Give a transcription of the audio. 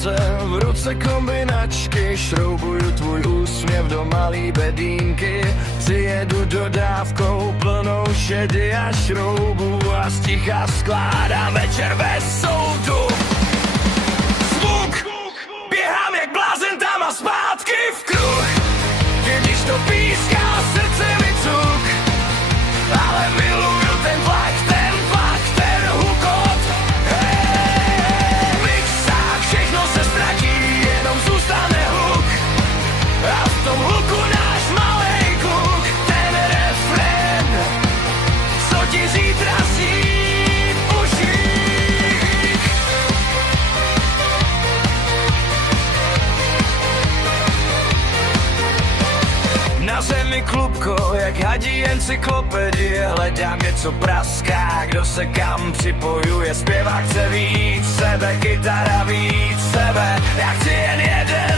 ruce, v ruce kombinačky, šroubuju tvůj úsměv do malý bedínky. Přijedu dodávkou plnou šedy a šroubů a sticha skládám večer bez soudu. Zvuk, běhám jak blázen tam a zpátky v kruh. Když to píská, srdce mi cuk, ale miluju ten tlak, ten hukot. Mixák, všechno se ztratí, jenom zůstane huk. A v tom huku náš malej kluk, ten refrén, co ti zítra zní v uších. Na zemi klubko, jak hadí encyklopedie, hledám něco praská, kdo se kam připojuje. Zpěvák chce víc sebe, kytara víc sebe, já chci jen jeden